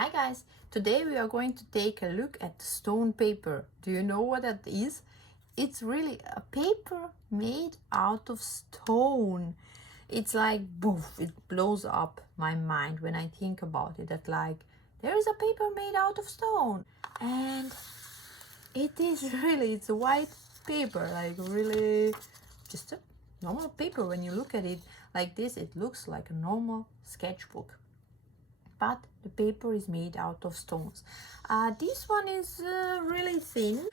Hi guys, today we are going to take a look at stone paper. Do you know what that is? It's really a paper made out of stone. It's like boof, it blows up my mind when I think about it, that like there is a paper made out of stone. And it is really, it's a white paper, like really just a normal paper. When you look at it like this, it looks like a normal sketchbook, but the paper is made out of stones. This one is really thin.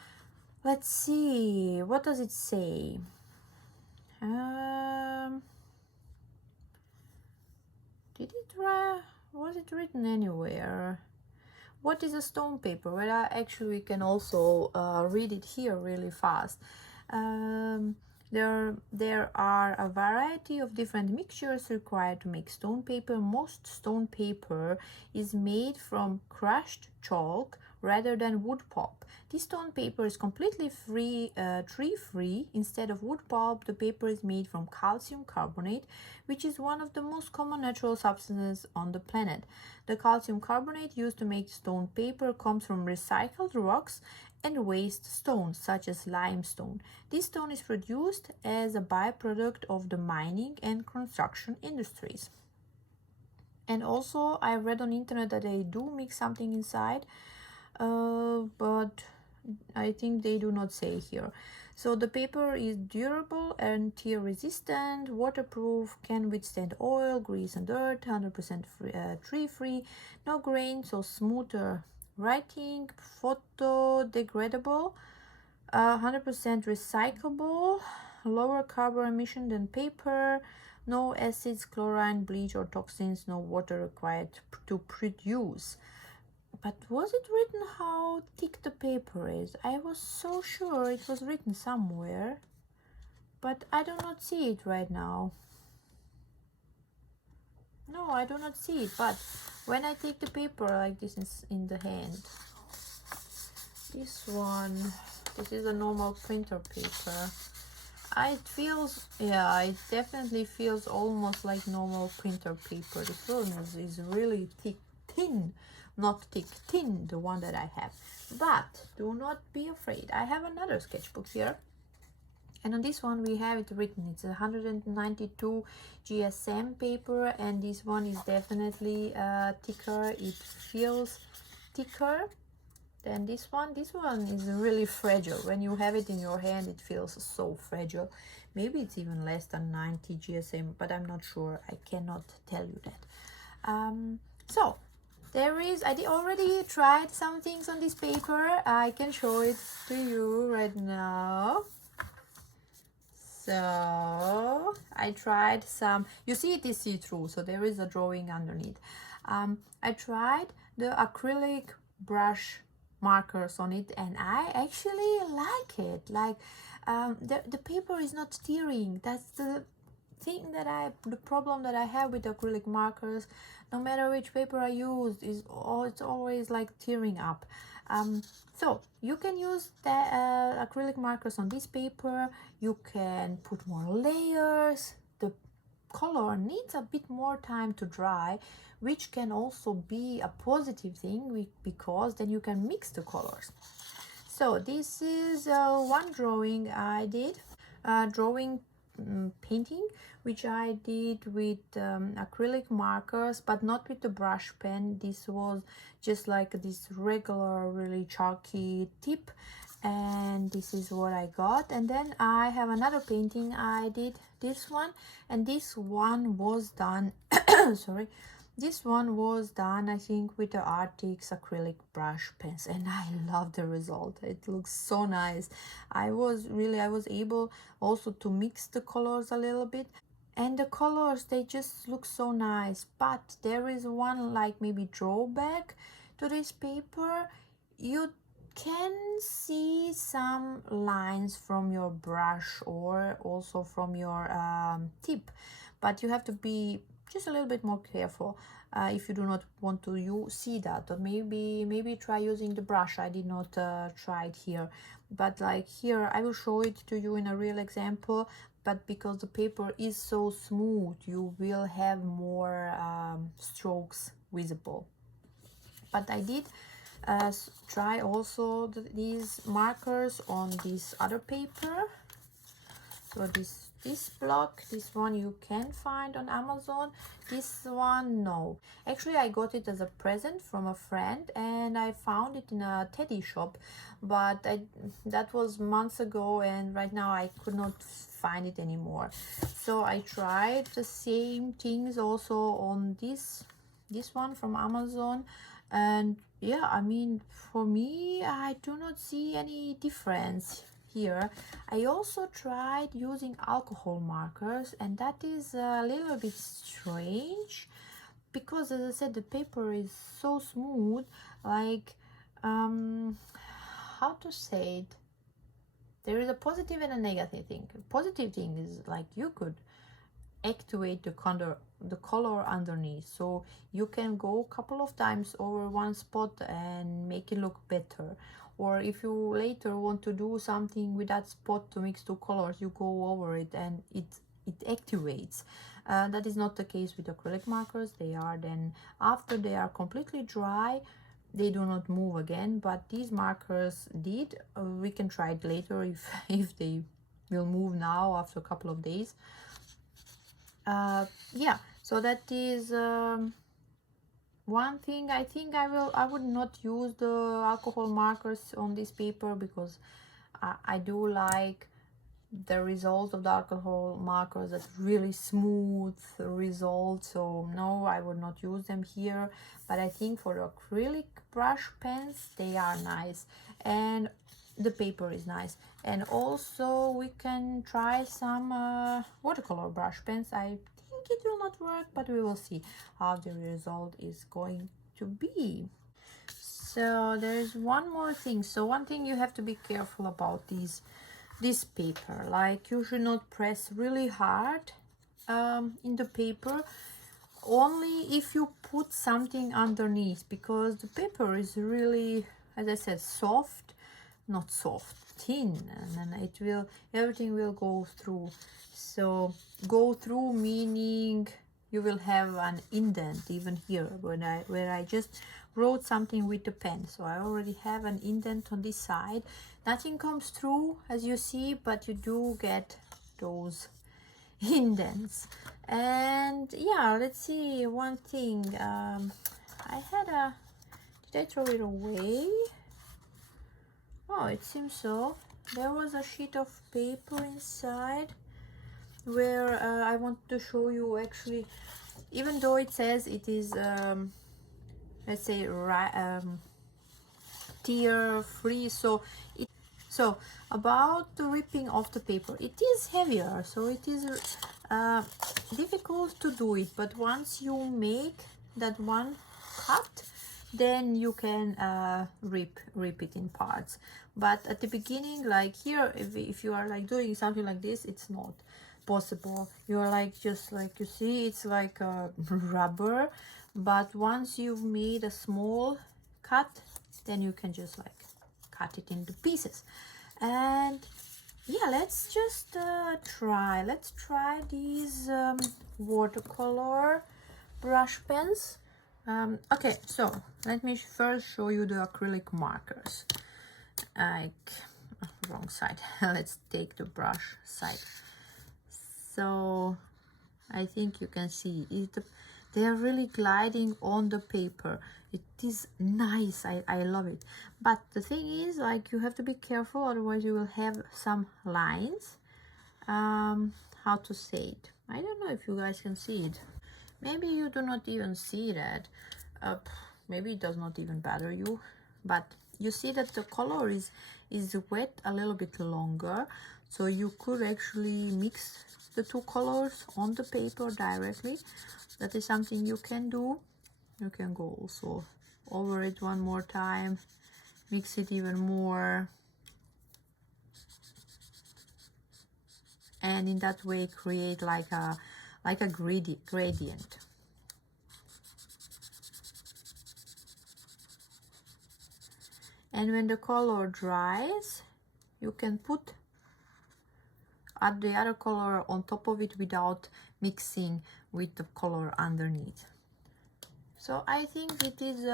Let's see, what does it say? Was it written anywhere? What is a stone paper? Well, actually we can also read it here really fast. There are a variety of different mixtures required to make stone paper. Most stone paper is made from crushed chalk rather than wood pulp. This stone paper is completely tree-free. Instead of wood pulp, the paper is made from calcium carbonate, which is one of the most common natural substances on the planet. The calcium carbonate used to make stone paper comes from recycled rocks and waste stones such as limestone. This stone is produced as a byproduct of the mining and construction industries. And also I read on internet that they do mix something inside, but I think they do not say here. So the paper is durable and tear resistant, waterproof, can withstand oil, grease and dirt, 100% tree free, no grain, so smoother writing, photo degradable, 100% recyclable, lower carbon emission than paper, no acids, chlorine, bleach or toxins, no water required to produce. But was it written how thick the paper is? I was so sure it was written somewhere, but I do not see it right now. No, I do not see it, but when I take the paper like this in the hand, this is a normal printer paper. It feels, yeah, it definitely feels almost like normal printer paper. The film is really thick, thin, not thick, thin, the one that I have. But do not be afraid. I have another sketchbook here. And on this one we have it written. It's 192 GSM paper, and this one is definitely thicker. It feels thicker than this one. This one is really fragile. When you have it in your hand, it feels so fragile. Maybe it's even less than 90 GSM, but I'm not sure. I cannot tell you that. So there is, I already tried some things on this paper. I can show it to you right now. So I tried some, you see it is see-through, so there is a drawing underneath. I tried the acrylic brush markers on it, and I actually like it. Like the paper is not tearing. That's the thing that the problem that I have with acrylic markers. No matter which paper I use, it's always like tearing up. So you can use the acrylic markers on this paper. You can put more layers. The color needs a bit more time to dry, which can also be a positive thing because then you can mix the colors. So this is one drawing I did, painting, which I did with acrylic markers, but not with the brush pen. This was just like this regular really chalky tip, and this is what I got. And then I have another painting I did, this one, and this one was done sorry, this one was done I think with the Arctic's acrylic brush pens, and I love the result. It looks so nice. I was able also to mix the colors a little bit, and the colors, they just look so nice. But there is one like maybe drawback to this paper. You can see some lines from your brush or also from your tip, but you have to be just a little bit more careful if you do not want to see that. Or maybe try using the brush. I did not try it here, but like here I will show it to you in a real example. But because the paper is so smooth, you will have more strokes visible. but I did try also these markers on this other paper. So this block, this one you can find on Amazon. This one, no. Actually, I got it as a present from a friend, and I found it in a teddy shop, but that was months ago, and right now I could not find it anymore. So I tried the same things also on this one from Amazon, and yeah, I mean, for me, I do not see any difference here. I also tried using alcohol markers, and that is a little bit strange because, as I said, the paper is so smooth, like how to say it, there is a positive and a negative thing. Positive thing is like you could activate the color underneath, so you can go a couple of times over one spot and make it look better. Or if you later want to do something with that spot to mix two colors, you go over it and it activates. That is not the case with acrylic markers. They are then, after they are completely dry, they do not move again, but these markers did. We can try it later if they will move now after a couple of days. Yeah, so that is one thing. I think I would not use the alcohol markers on this paper because I do like the result of the alcohol markers, that's really smooth result. So no, I would not use them here. But I think for the acrylic brush pens, they are nice, and the paper is nice. And also we can try some watercolor brush pens. I think it will not work, but we will see how the result is going to be. So there's one more thing. So one thing you have to be careful about this paper, like you should not press really hard in the paper, only if you put something underneath, because the paper is really, as I said, soft, not soft, thin, and then everything will go through. So go through meaning you will have an indent even here where I just wrote something with the pen. So I already have an indent on this side. Nothing comes through, as you see, but you do get those indents. And yeah, let's see one thing. I had did I throw it away? Oh, it seems so. There was a sheet of paper inside where I want to show you, actually, even though it says it is let's say tear free, so about the ripping of the paper, it is heavier, so it is difficult to do it, but once you make that one cut, then you can rip it in parts. But at the beginning, like here, if you are like doing something like this, it's not possible. You're like, just like you see, it's like a rubber, but once you've made a small cut, then you can just like cut it into pieces. And yeah, let's just let's try these watercolor brush pens. Okay, so let me first show you the acrylic markers. Wrong side. Let's take the brush side. So I think you can see it, they are really gliding on the paper. It is nice. I love it. But the thing is, like, you have to be careful, otherwise you will have some lines. How to say it? I don't know if you guys can see it. Maybe you do not even see that. Maybe it does not even bother you. But you see that the color is wet a little bit longer. So you could actually mix the two colors on the paper directly. That is something you can do. You can go also over it one more time, mix it even more, and in that way create like a gradient. And when the color dries, you can add the other color on top of it without mixing with the color underneath. So I think it is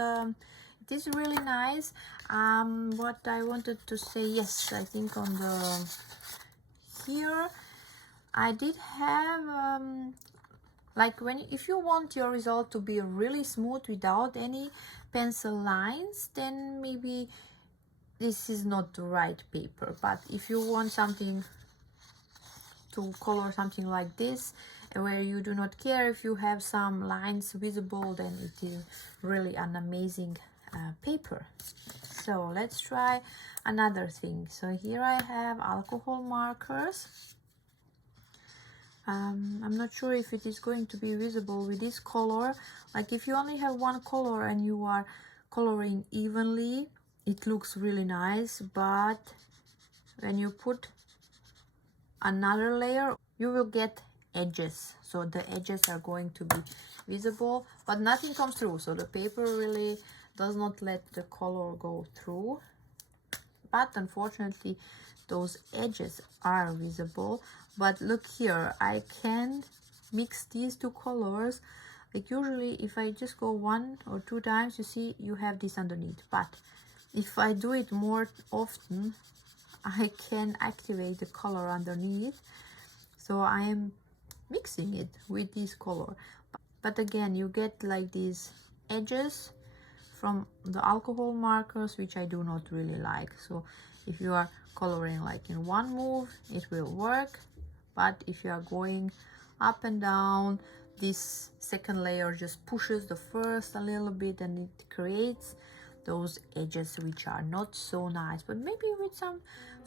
it is really nice. What I wanted to say, yes, I think on the here I did have like if you want your result to be really smooth without any pencil lines, then maybe this is not the right paper. But if you want something to color something like this, where you do not care if you have some lines visible, then it is really an amazing paper. So let's try another thing. So here I have alcohol markers. I'm not sure if it is going to be visible with this color. Like if you only have one color and you are coloring evenly, it looks really nice, but when you put another layer, you will get edges. So the edges are going to be visible, but nothing comes through. So the paper really does not let the color go through. But unfortunately, those edges are visible. But look here, I can mix these two colors. Like usually if I just go 1 or 2 times, you see you have this underneath. But if I do it more often, I can activate the color underneath. So I am mixing it with this color. But again, you get like these edges from the alcohol markers, which I do not really like. So if you are coloring like in one move, it will work. But if you are going up and down, this second layer just pushes the first a little bit, and it creates those edges which are not so nice. But maybe with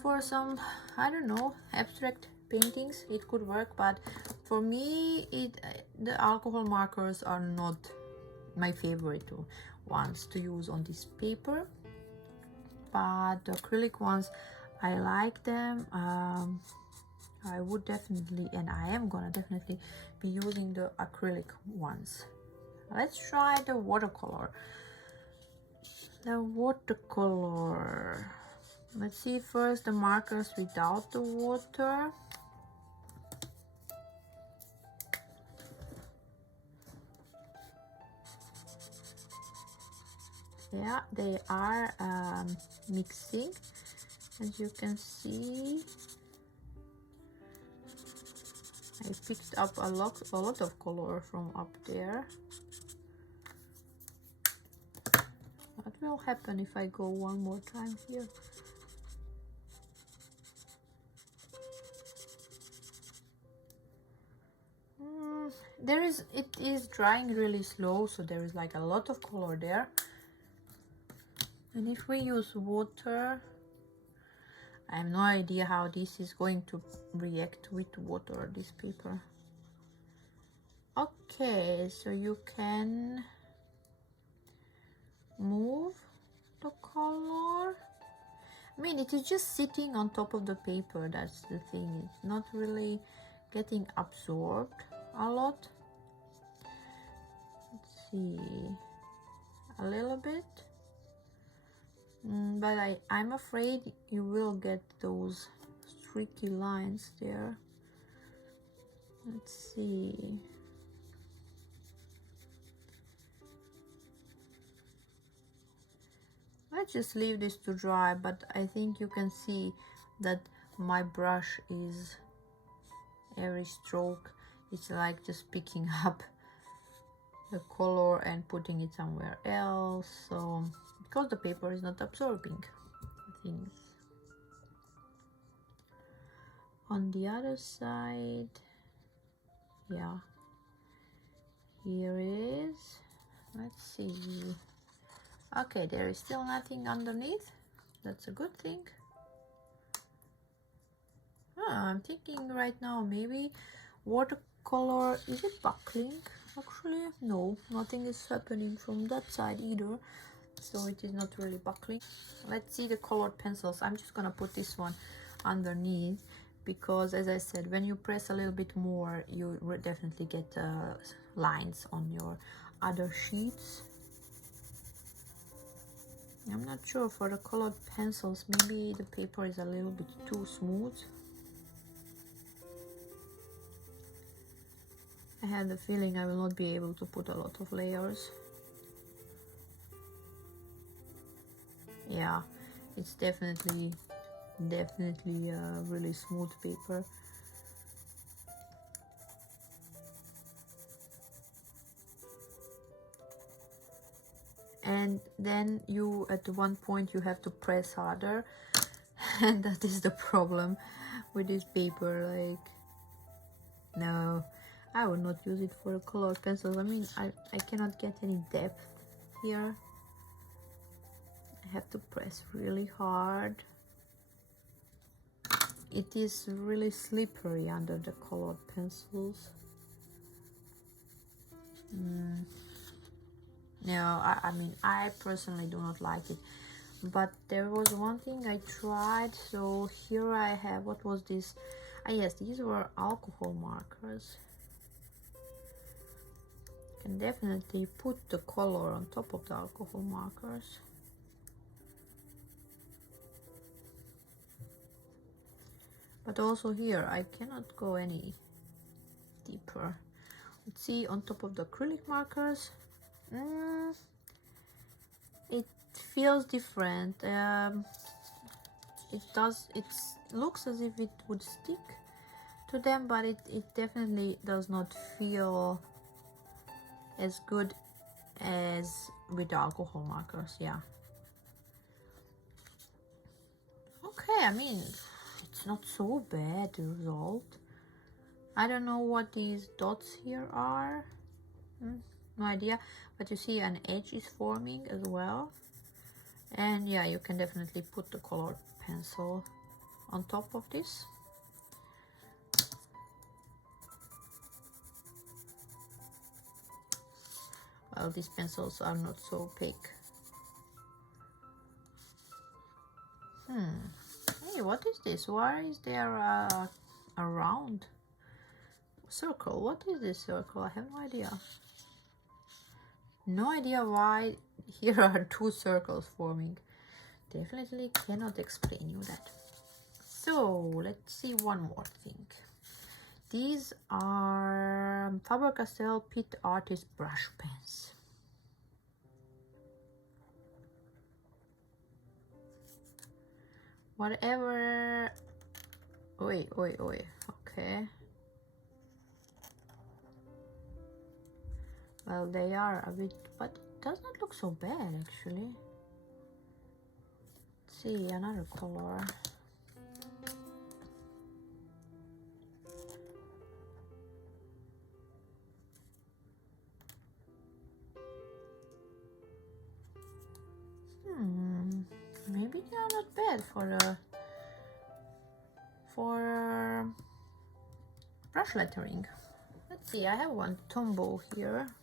for some, I don't know, abstract paintings it could work. But for me, the alcohol markers are not my favorite ones to use on this paper. But the acrylic ones, I like them. I would definitely, and I am gonna definitely be using the acrylic ones. Let's try the watercolor. The watercolor. Let's see first the markers without the water. Yeah, they are mixing, as you can see. I picked up a lot of color from up there. What will happen if I go one more time here? It is drying really slow, so there is like a lot of color there. And if we use water, I have no idea how this is going to react with water, this paper. Okay, so you can move the color. I mean, it is just sitting on top of the paper, that's the thing. It's not really getting absorbed a lot. Let's see, a little bit. But I'm afraid you will get those streaky lines there. Let's see. Let's just leave this to dry, but I think you can see that my brush is, every stroke, it's like just picking up the color and putting it somewhere else. So because the paper is not absorbing things. On the other side, yeah, here it is. Let's see. Okay, there is still nothing underneath. That's a good thing. I'm thinking right now, maybe watercolor, is it buckling? Actually, no, nothing is happening from that side either. So it is not really buckling. Let's see the colored pencils. I'm just gonna put this one underneath, because as I said, when you press a little bit more, you will definitely get lines on your other sheets. I'm not sure for the colored pencils, maybe the paper is a little bit too smooth. I have the feeling I will not be able to put a lot of layers. Yeah, it's definitely a really smooth paper. And then you, at one point, you have to press harder, and that is the problem with this paper. Like, no, I would not use it for colored pencils. I mean, I cannot get any depth here. I have to press really hard. It is really slippery under the colored pencils. No, I mean, I personally do not like it. But there was one thing I tried. So here I have, what was this? Ah, yes, these were alcohol markers. You can definitely put the color on top of the alcohol markers. But also here, I cannot go any deeper. Let's see, on top of the acrylic markers. It feels different. It looks as if it would stick to them, but it definitely does not feel as good as with the alcohol markers. Yeah. Okay, I mean, it's not so bad, the result. I don't know what these dots here are. No idea, but you see an edge is forming as well. And yeah, you can definitely put the colored pencil on top of this. Well, these pencils are not so opaque. Hey, what is this? Why is there a round circle? What is this circle? I have no idea. No idea why here are two circles forming. Definitely cannot explain you that. So let's see one more thing. These are Faber-Castell Pitt Artist brush pens. Whatever. Oi. Okay. Well, they are a bit, but it does not look so bad actually. Let's see another color. Maybe they are not bad for brush lettering. Let's see, I have one Tombow here.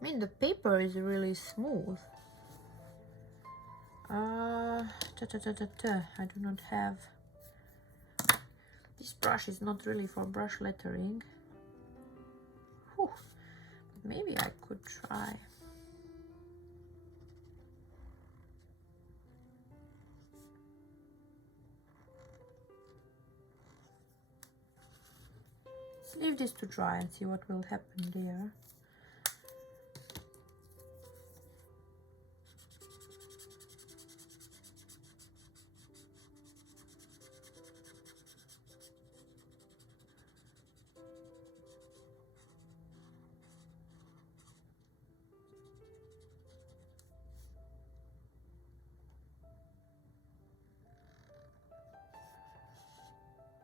I mean, the paper is really smooth. I do not have. This brush is not really for brush lettering. Whew. Maybe I could try. Let's leave this to dry and see what will happen there.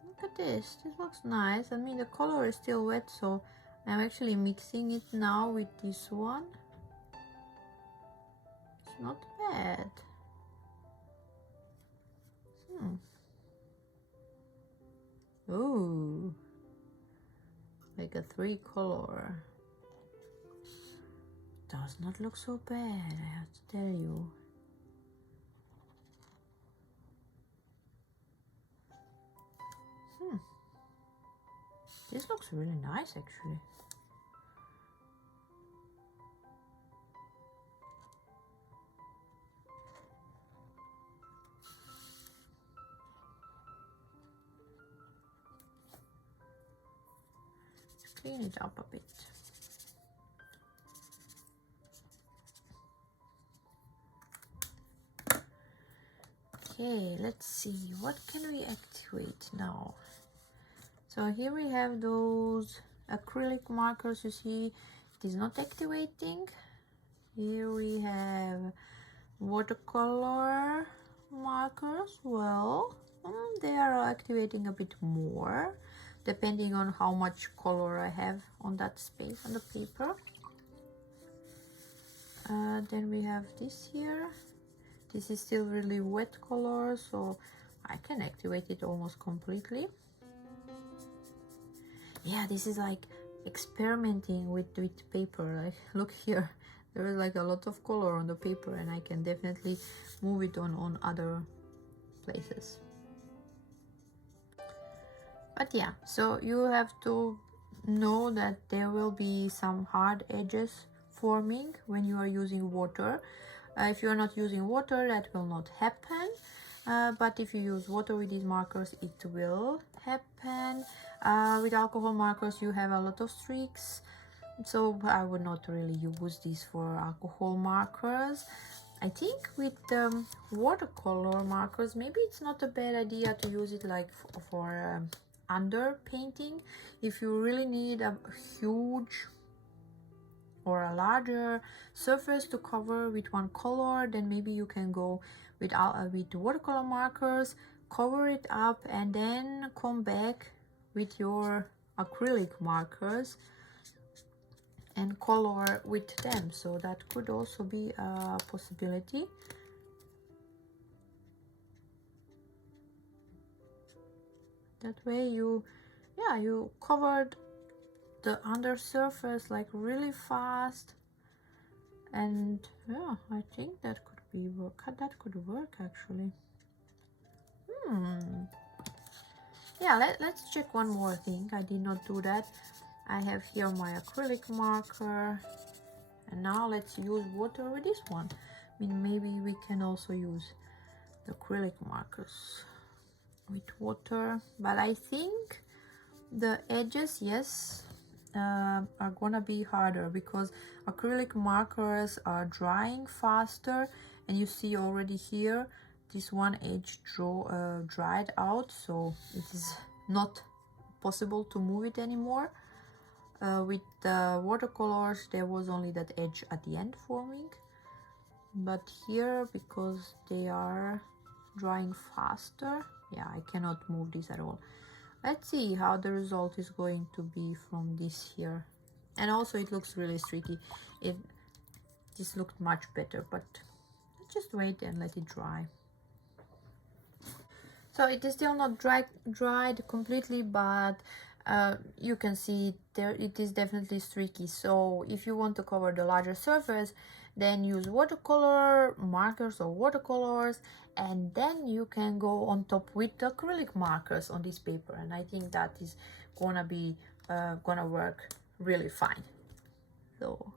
Look at this. This looks nice. I mean, the color is still wet, so I'm actually mixing it now with this one. It's not bad. Ooh, like a 3-color. Does not look so bad, I have to tell you. This looks really nice actually. clean it up a bit. Okay, let's see, what can we activate now? So here we have those acrylic markers. You see, it is not activating. Here we have watercolor markers. Well, they are activating a bit more depending on how much color I have on that space on the paper. Then we have this here. This is still really wet color, so I can activate it almost completely. Yeah, this is like experimenting with paper. Like, look here, there is like a lot of color on the paper, and I can definitely move it on other places. But yeah, so you have to know that there will be some hard edges forming when you are using water. If you are not using water, that will not happen. But if you use water with these markers, it will happen. With alcohol markers, you have a lot of streaks, so I would not really use these for alcohol markers. I think with watercolor markers, maybe it's not a bad idea to use it like for under painting. If you really need a huge or a larger surface to cover with one color, then maybe you can go with watercolor markers, cover it up, and then come back with your acrylic markers and color with them. So that could also be a possibility. That way you covered the under surface like really fast, and yeah, I think that could be that could work actually. Yeah, let's check one more thing. I did not do that. I have here my acrylic marker, and now let's use water with this one. I mean, maybe we can also use the acrylic markers with water, but I think the edges, yes, are gonna be harder because acrylic markers are drying faster, and you see already here this one edge dried out, so it is not possible to move it anymore. With the watercolors, there was only that edge at the end forming, but here, because they are drying faster, yeah, I cannot move this at all. Let's see how the result is going to be from this here. And also it looks really streaky. This looked much better, but let's just wait and let it dry. So it is still not dried completely, but you can see there it is definitely streaky. So if you want to cover the larger surface, then use watercolor markers or watercolors, and then you can go on top with the acrylic markers on this paper, and I think that is gonna work really fine. So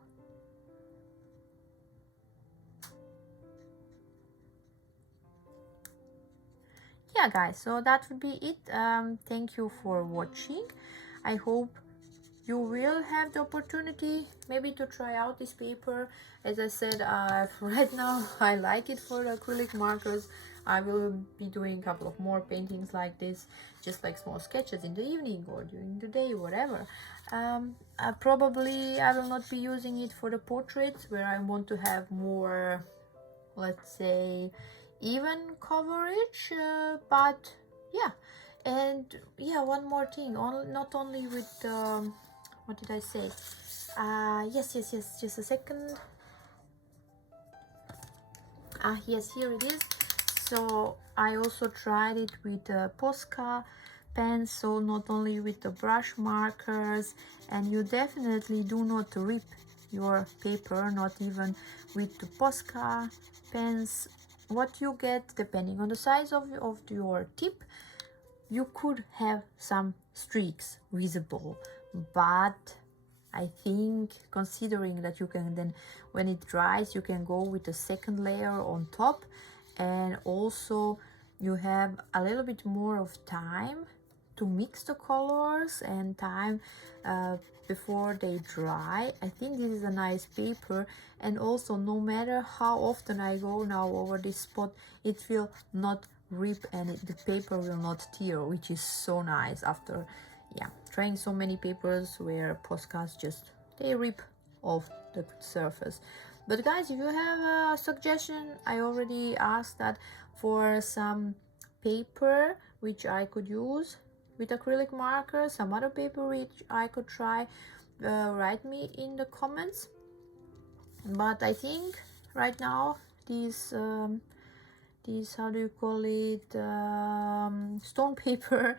yeah guys, so that would be it. Thank you for watching. I hope you will have the opportunity maybe to try out this paper. As I said, right now I like it for the acrylic markers. I will be doing a couple of more paintings like this, just like small sketches in the evening or during the day, whatever. Probably I will not be using it for the portraits, where I want to have more, let's say, even coverage, but yeah. And yeah, one more thing, not only with what did I say? Yes, just a second. Yes, here it is. So I also tried it with Posca pens, so not only with the brush markers, and you definitely do not rip your paper, not even with the Posca pens. What you get, depending on the size of your tip, you could have some streaks visible, but I think, considering that you can then, when it dries, you can go with a second layer on top, and also you have a little bit more of time to mix the colors and time before they dry. I think this is a nice paper, and also no matter how often I go now over this spot, it will not rip and the paper will not tear, which is so nice after trying so many papers where postcards just they rip off the surface. But guys, if you have a suggestion, I already asked that for some paper which I could use with acrylic markers, some other paper which I could try, write me in the comments. But I think right now these how do you call it, stone paper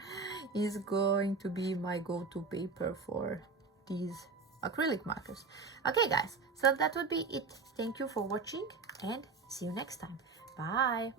is going to be my go-to paper for these acrylic markers. Okay guys, so that would be it. Thank you for watching and see you next time. Bye.